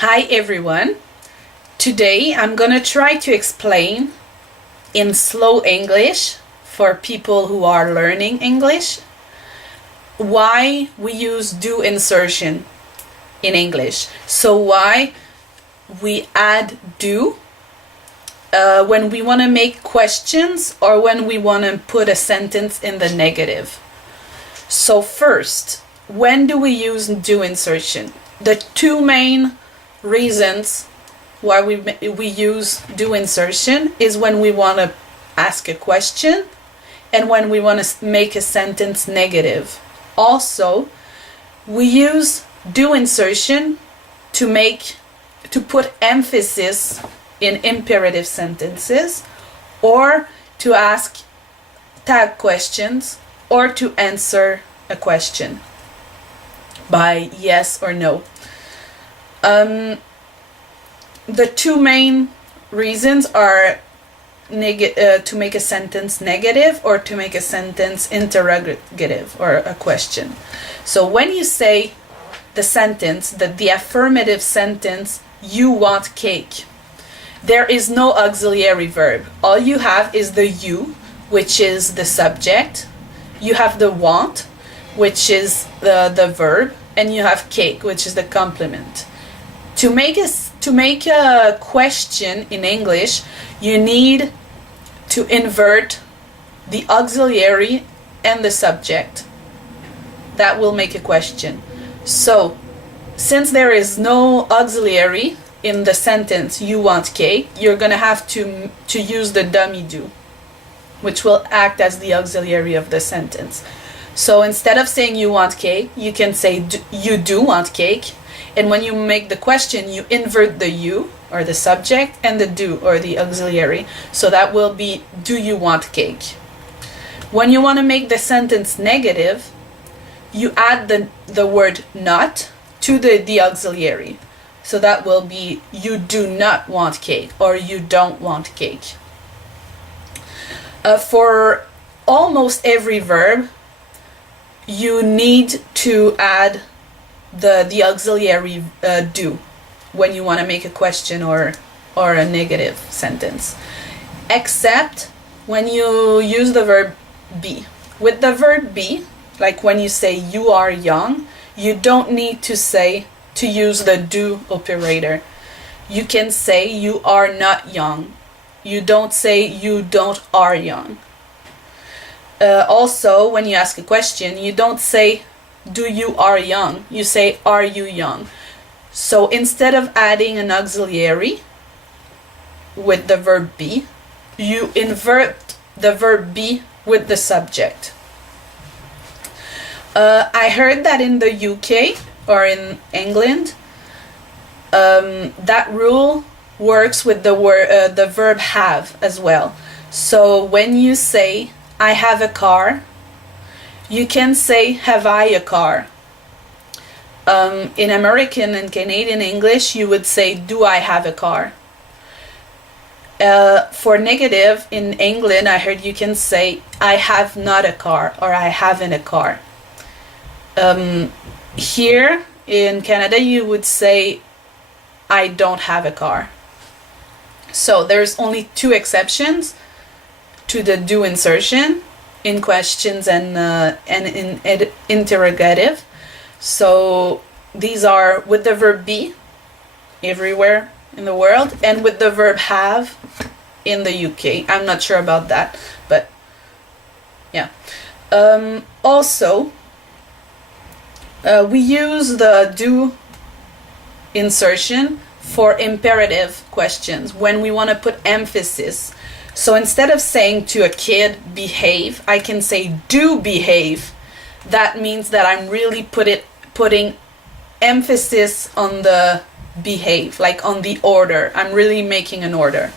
Hi everyone. Today I'm gonna try to explain in slow English for people who are learning English why we use do insertion in English. So why we add do when we want to make questions or when we want to put a sentence in the negative. So first, when do we use do insertion? The two main reasons why we use do insertion is when we want to ask a question and when we want to make a sentence negative. Also, we use do insertion to put emphasis in imperative sentences, or to ask tag questions, or to answer a question by yes or no. The two main reasons are to make a sentence negative or to make a sentence interrogative or a question. So when you say the sentence, the affirmative sentence, you want cake, there is no auxiliary verb. All you have is the you, which is the subject. You have the want, which is the verb, and you have cake, which is the complement. To make a question in English, you need to invert the auxiliary and the subject. That will make a question. So, since there is no auxiliary in the sentence you want cake, you're gonna have to use the dummy do, which will act as the auxiliary of the sentence. So instead of saying you want cake, you can say you do want cake. And when you make the question, you invert the you, or the subject, and the do, or the auxiliary. So that will be, do you want cake? When you want to make the sentence negative, you add the word not to the auxiliary. So that will be, you do not want cake, or you don't want cake. For almost every verb, you need to add the auxiliary do when you want to make a question or a negative sentence, except when you use the verb be. With the verb be, like when you say you are young, you don't need to use the do operator. You can say you are not young. You don't say you don't are young. Also, when you ask a question, you don't say do you are young, you say are you young. So instead of adding an auxiliary with the verb be, you invert the verb be with the subject. I heard that in the UK or in England, that rule works with the verb have as well. So when you say I have a car, you can say have I a car. In American and Canadian English, you would say do I have a car. For negative in England, I heard you can say I have not a car, or I haven't a car. Here in Canada, you would say I don't have a car. So there's only two exceptions to the do insertion, in questions and in interrogative. So these are with the verb be everywhere in the world, and with the verb have in the UK. I'm not sure about that, but yeah. Also, we use the do insertion for imperative questions when we want to put emphasis. So instead of saying to a kid behave, I can say do behave. That means that I'm really putting emphasis on the behave, like on the order. I'm really making an order.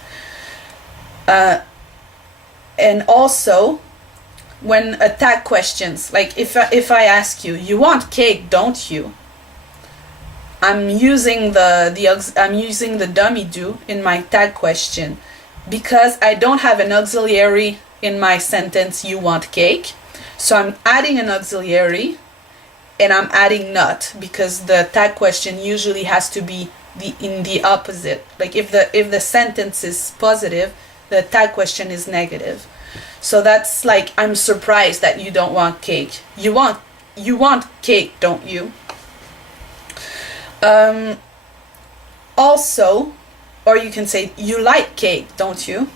And also, when tag questions, like if I ask you, you want cake, don't you? I'm using the dummy do in my tag question, because I don't have an auxiliary in my sentence, you want cake. So I'm adding an auxiliary, and I'm adding not, because the tag question usually has to be the opposite. Like if the sentence is positive, the tag question is negative. So that's like, I'm surprised that you don't want cake. You want cake, don't you? Also, or you can say, you like cake, don't you?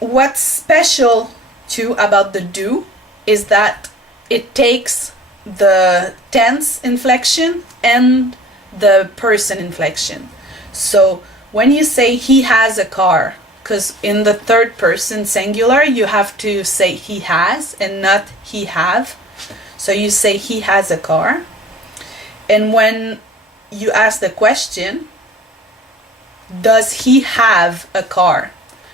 What's special too about the do is that it takes the tense inflection and the person inflection. So when you say he has a car, because in the third person singular you have to say he has and not he have. So you say he has a car. And when you ask the question, does he have a car?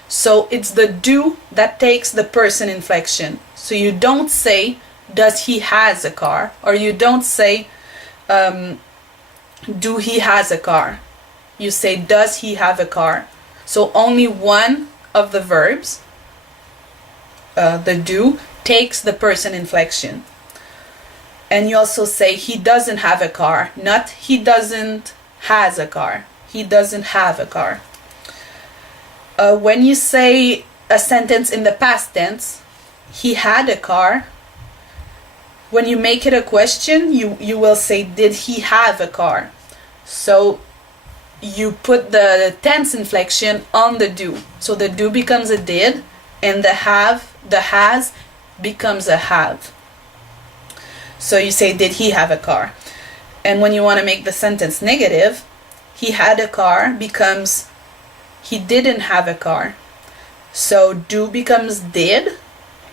So it's the do that takes the person inflection. So you don't say, does he has a car? Or you don't say, do he has a car? You say, does he have a car? So only one of the verbs, the do, takes the person inflection. And you also say, he doesn't have a car, not he doesn't has a car. He doesn't have a car. When you say a sentence in the past tense, he had a car, when you make it a question, you will say, did he have a car? So you put the tense inflection on the do. So the do becomes a did, and the has becomes a have. So you say, did he have a car? And when you want to make the sentence negative, he had a car becomes he didn't have a car. So do becomes did,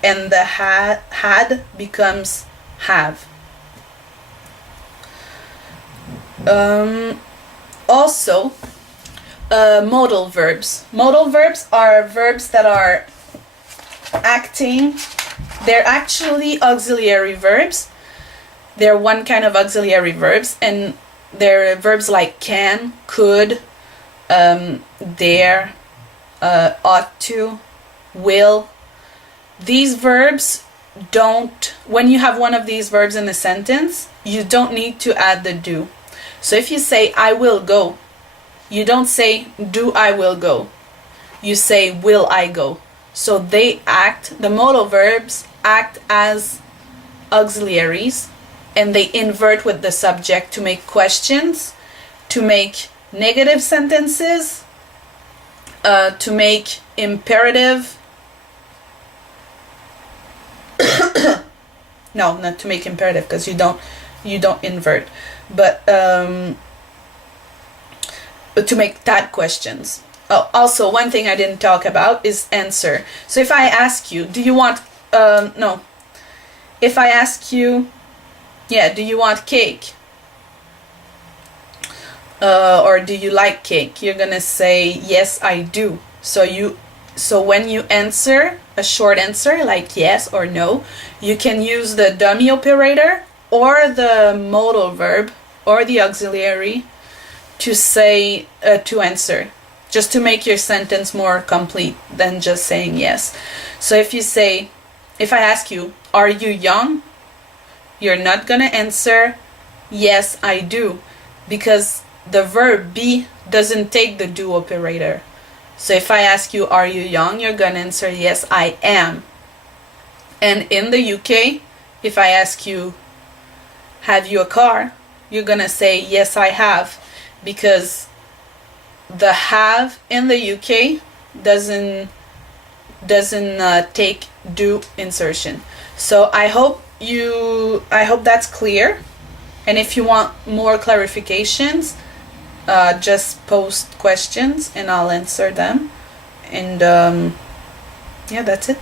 and the had becomes have. Also, modal verbs. Modal verbs are verbs that are acting. They're actually auxiliary verbs. They're one kind of auxiliary verbs, and they're verbs like can, could, dare, ought to, will. These verbs don't, when you have one of these verbs in a sentence, you don't need to add the do. So if you say, I will go, you don't say, do I will go. You say, will I go. So they act, the modal verbs act as auxiliaries, and they invert with the subject to make questions, to make negative sentences, to make imperative. No, not to make imperative, because you don't invert, but to make tag questions. Oh, also, one thing I didn't talk about is answer. So if I ask you, do you want if I ask you, do you want cake? Or do you like cake? You're gonna say, yes, I do. So when you answer a short answer like yes or no, you can use the dummy operator or the modal verb or the auxiliary to say to answer, just to make your sentence more complete than just saying yes. So if I ask you, are you young? You're not gonna answer, yes, I do, because the verb be doesn't take the do operator. So if I ask you, are you young? You're gonna answer, yes, I am. And in the UK, if I ask you, have you a car? You're gonna say, yes, I have, because the have in the UK doesn't take do insertion. So I hope that's clear, and if you want more clarifications, just post questions and I'll answer them. And that's it.